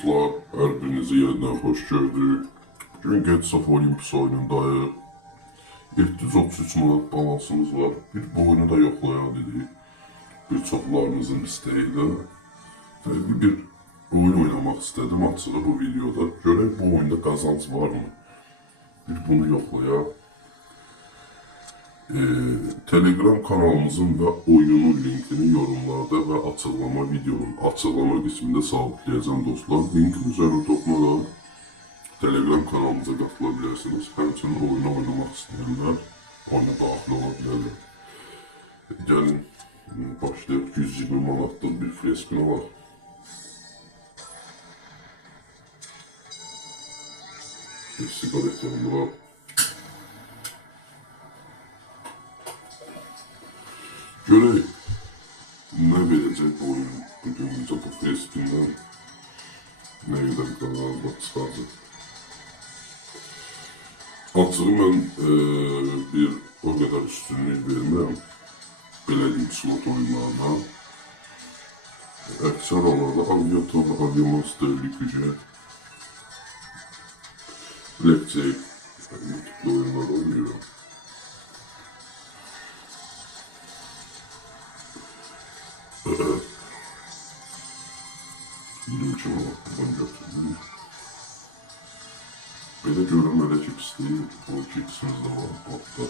dostlar, hər birinizi yenidən xoş gördük. Bugün Getsof Olympus oyunundayıq. 733 manat balansımız var. Bir bu oyunu da yoxlayaq dedik. Bir çoxlarınızın istəyiyle. Fərqli bir oyun oynamaq istədim açığı bu videoda. Görək bu oyunda qazanc varmı? Bir bunu yoxlayaq. Telegram kanalımızın ve oyunun linkini yorumlarda ve videonun açıqlama qismində sabitləyəcəm dostlar. Linkin üzerine toxunaraq Telegram kanalımıza qatıla bilərsiniz. Həmçinin oyunu oynamaq istəyənlər oyuna daxil ola bilərlər. Gəlin başlayaq. 120 manatlıq bir frespin alaq. Bir sigaret yandıraq. Görək nə verəcək bu oyun bugün bu frespindən nə qədər qazanmaq çıxaracaq. Açığı mən bir o qədər üstünlük vermirəm belə deyim slot oyunlarına. Əksər hallarda Aviator, Aviamaster, Liquid, Blackjack bu tipli oyunlar oynayıram. Bilim ki oradan götürdüm. Belə görəm elə ki istəyir. 12 x'imiz də var altta.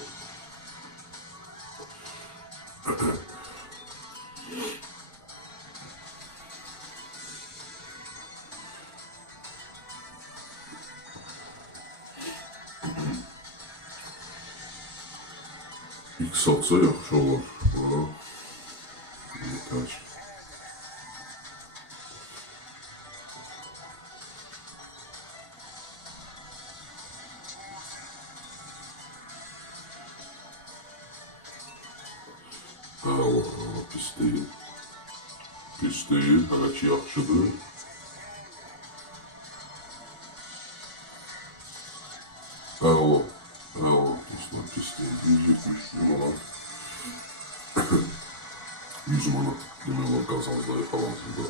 X atsa yaxşı olur. Yeter. Pis deyil. Pis deyil, hələ ki yaxşıdır. Dostlar, pis deyil. 170 manat. 100 manat demək olar qazancları falansında.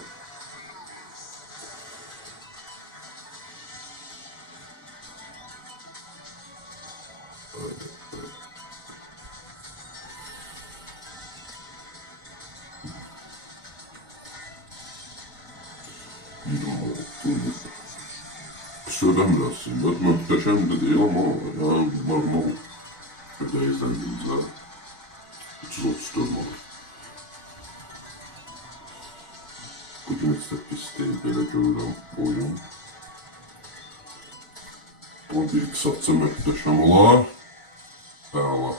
Söylemiyor aslında. Muhteşem de değil ama normal ödeyizlendiğimizde 334 manat. Bugün istatistik belə görürəm oyun. Bu bir satsa muhteşem olar. Əla.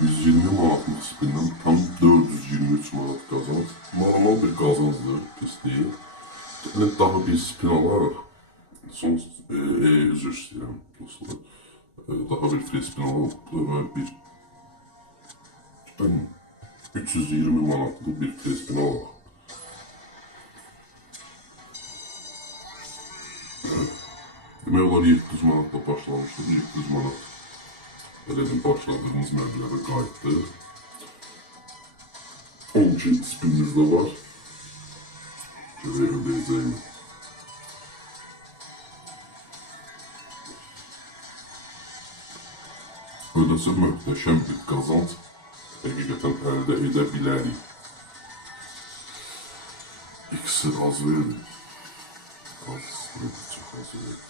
120 manatlık spindən tam 423 manat qazanc. Normal bir qazancdır, pis deyil. Gəlin daha bir spin alaraq, üzr istəyirəm dostlar. Daha bir free spin alalım. Bu da bir 320 manatlık bir free spin alalım. Demək olar 700 manatla başlamışdır, 700 manat. Elədim başladığımız məbləğə qayıtdı. 12 spinimiz də var. Görək ödəyəcəyim. Ödəsə möhtəşəm bir qazanc həqiqətən əldə edə bilərik. İkisi az verdi. Çox az verdi.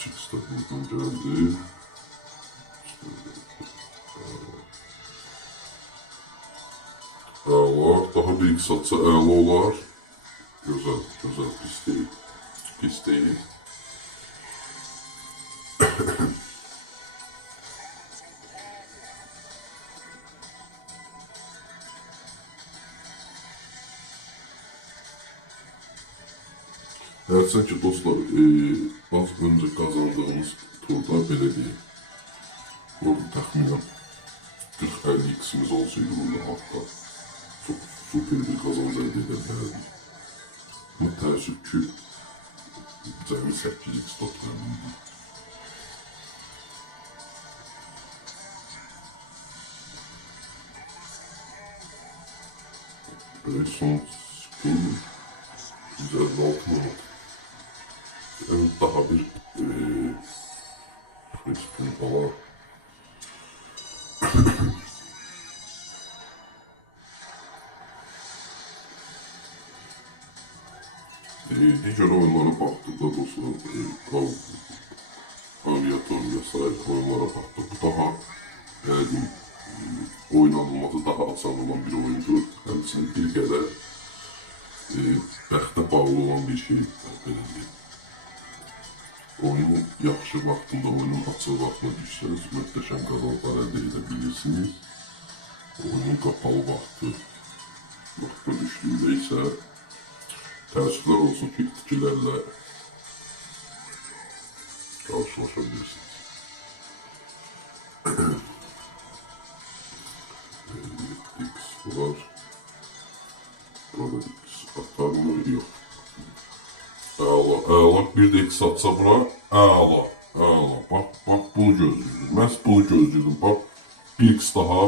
Çıkışta buradan geldi. Əla, daha bir iki satsa əla olar. Gözəl, pis deyil. Pis deyil. Hərçən ki dostlar, az öncə qazandığımız turda belə deyil. Orada təxminən 40-50 x'imiz olsaydı bunda hatta çox super bir qazanc əldə edə bilərdik. Ama təəssüf ki, cəmi 8 x toplanıldı. son spin 156 manat. Yəni daha bir spin falan. Digər oyunlara baxdıqda dostlar, aviator və s. oyunlara baxdıqda daha oynanılması daha asan olan bir oyundur. Həmçinin bir qədər bəxtə bağlı olan bir şey belə deyim. Oyunu yaxşı vaxtında, oyunun açıq vaxtına düşsəniz, möhtəşəm qazançlar əldə edə bilirsiniz. Oyunun qapalı vaxtına düşdüyündə isə təəssüflər olsun ki, itkilərlə qarşılaşa bilirsiniz. X var. Burada X atar mı? Yox. Əla. Bir də X atsa bura. Əla. Bax, bunu gözləyirdim. Məhz bunu gözləyirdim. Bax, bir X daha.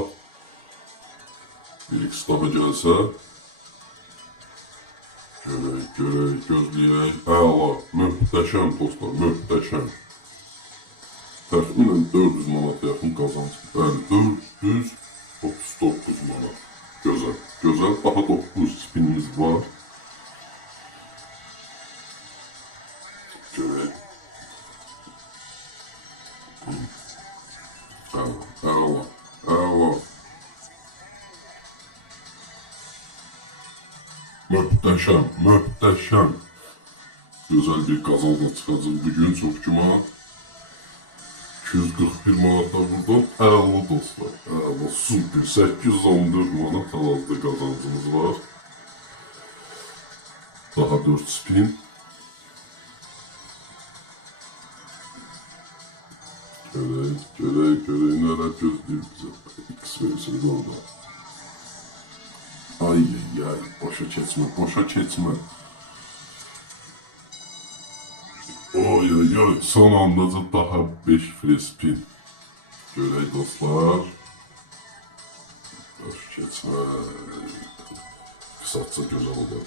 Bir X daha gəlsə. Görək, gözləyək. Əla. Möhtəşəm dostlar, möhtəşəm. Təxminən 400 manata yaxın qazanc. Bəli, 439 manat. Gözəl. Daha 9 spinimiz var. Görək. Əla. Möhtəşəm. Gözəl bir qazançla çıxacaq bugün çox güman. 241 manata buradan əla dostlar. Əla, super. 814 manat hal-hazırda qazancımız var. Daha 4 spin. Görək, nələr gözləyir bizə. X versiniz orada. Ay, başa keçmə. Oy, son andaca daha 5 free spin. Görək dostlar. Başa keçmə. X atsa gözəl olar.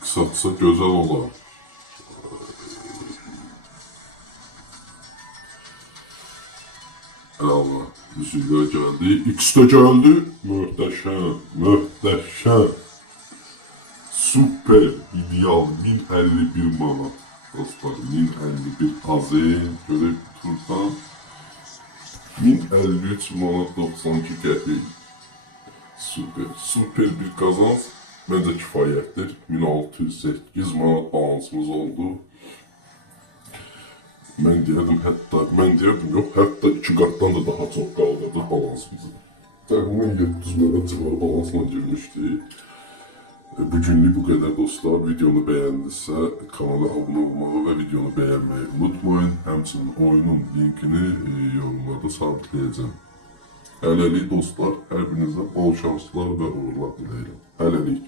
X atsa gözəl olar. Əla, üzüklər gəldi. X də gəldi. Möhtəşəm. Super, ideal, 1051 manat. Dostlar, 1051 azen. Görək tutursam. 1053 manat 92 qəpik. Super bir qazanc. Məncə kifayətdir. 1608 manat balansımız oldu. Mən deyərdim, yox, hətta 2 qatdan da daha çox qaldırdı balansımızı. Təxminən 700 manat civarı balansla girmişdik. Bugünlük bu qədər dostlar. Videonu bəyəndinizsə kanala abunə olmağı və videonu bəyənməyi unutmayın. Həmçinin oyunun linkini yorumlarda sabitləyəcəm. Hələlik dostlar, hər birinizə bol şanslar və uğurlar diləyirəm. Hələlik.